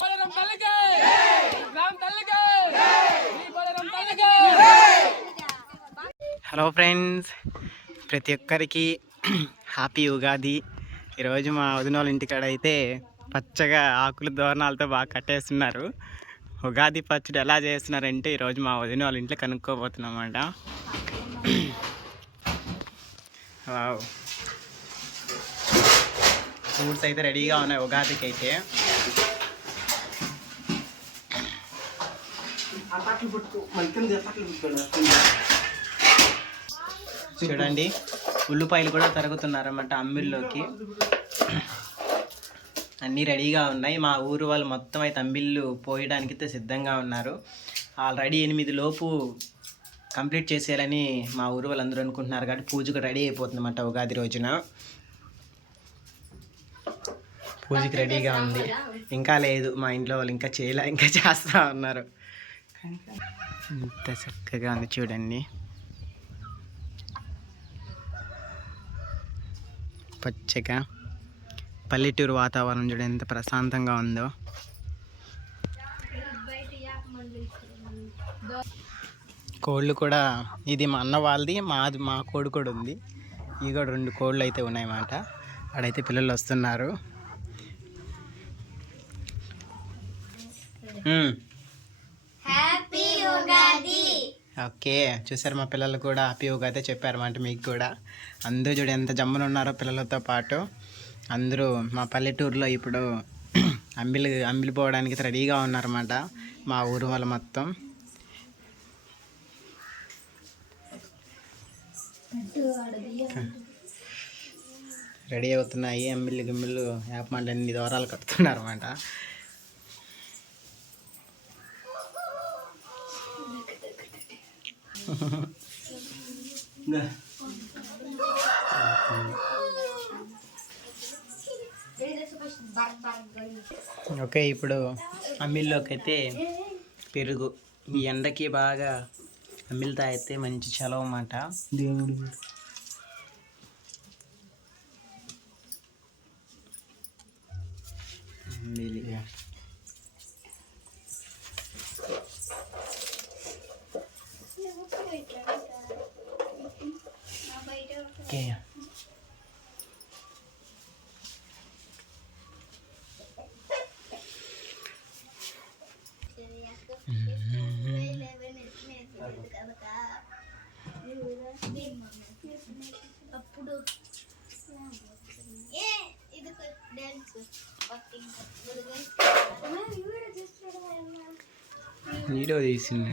బలరాం తల్లికి! రామ్ తల్లికి! బలరాం తల్లికి! హలో ఫ్రెండ్స్ ప్రతి ఒక్కరికి హ్యాపీ ఉగాది. ఈరోజు మా వదిన వాళ్ళ ఇంటికాడ అయితే పచ్చగా ఆకుల దోరణాలతో బాగా కట్టేస్తున్నారు. ఉగాది పచ్చడి ఎలా చేస్తున్నారంటే ఈరోజు మా వదిన వాళ్ళ ఇంట్లో కనుక్కోబోతున్నామంట వావ్. ఫ్రూట్స్ అయితే రెడీగా ఉన్నాయి ఉగాదికి అయితే చూడండి ఉల్లిపాయలు కూడా తరుగుతున్నారన్నమాట అమ్మిల్లోకి. అన్నీ రెడీగా ఉన్నాయి. మా ఊరు వాళ్ళు మొత్తం అయితే అంబిళ్ళు పోయడానికి అయితే సిద్ధంగా ఉన్నారు. ఆల్రెడీ ఎనిమిది లోపు కంప్లీట్ చేసేయాలని మా ఊరు వాళ్ళందరూ అనుకుంటున్నారు కాబట్టి పూజకు రెడీ అయిపోతుందన్నమాట ఉగాది రోజున. పూజకి రెడీగా ఉంది. ఇంకా లేదు మా ఇంట్లో వాళ్ళు ఇంకా చేయలే ఇంకా చేస్తా ఉన్నారు. ఎంత చక్కగా ఉంది చూడండి. పచ్చగా పల్లెటూరు వాతావరణం చూడండి ఎంత ప్రశాంతంగా ఉందో. కోళ్ళు కూడా ఇది మా అన్న వాళ్ళది మాది మా కోడి కూడా ఉంది. ఇది కూడా రెండు కోళ్ళు అయితే ఉన్నాయన్నమాట. ఆడైతే పిల్లలు వస్తున్నారు. ఓకే చూసారు మా పిల్లలు కూడా హ్యాపీ ఉగాది చెప్పారన్నమాట మీకు కూడా. అందరూ చూడు ఎంత జమ్మున ఉన్నారో పిల్లలతో పాటు. అందరూ మా పల్లెటూరులో ఇప్పుడు అంబిలి అంబిలి పోవడానికి రెడీగా ఉన్నారన్నమాట మా ఊరు వాళ్ళు మొత్తం. రెడీ అవుతున్నాయి అంబిల్లి గిమ్మిళ్ళు వేపమండి అన్ని దూరాలు కడుతున్నారు అనమాట ఓకే ఇప్పుడు అమ్మిల్లోకి అయితే పెరుగు. ఈ ఎండకి బాగా అమ్మిల్ తాగితే మంచి చలవ అన్నమాట. దేవుడు. అమ్మిలి ఓకే. అప్పుడు ఏ ఇది డాన్స్ వీడియో తీసింది.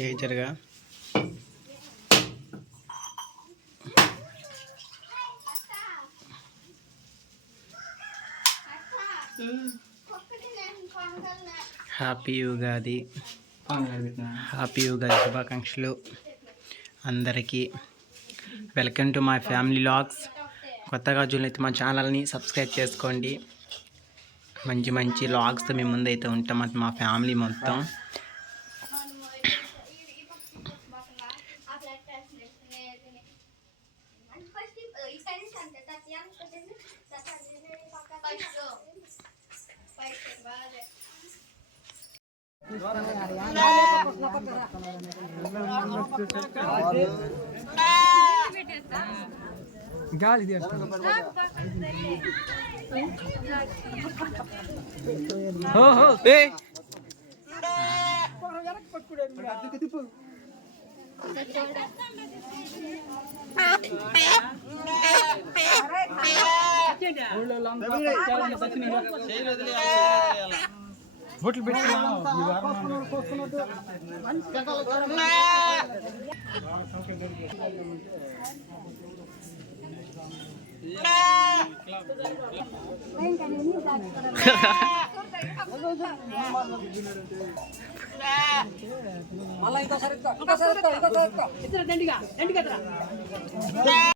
చేయించరుగా. హ్యాపీ ఉగాది. హ్యాపీ ఉగాది శుభాకాంక్షలు అందరికీ. Welcome to my family vlogs. కొత్తగా చూడైతే మా ఛానల్ని సబ్స్క్రైబ్ చేసుకోండి. మంచి మంచి లాగ్స్తో మేము ముందైతే ఉంటాం. అది మా ఫ్యామిలీ మొత్తం. ఫస్ట్ గాలి బొట్లు మళ్ళీ ఇంకోసారి ఇంకోసారి ఇంకోసారి దండిగా దండిగా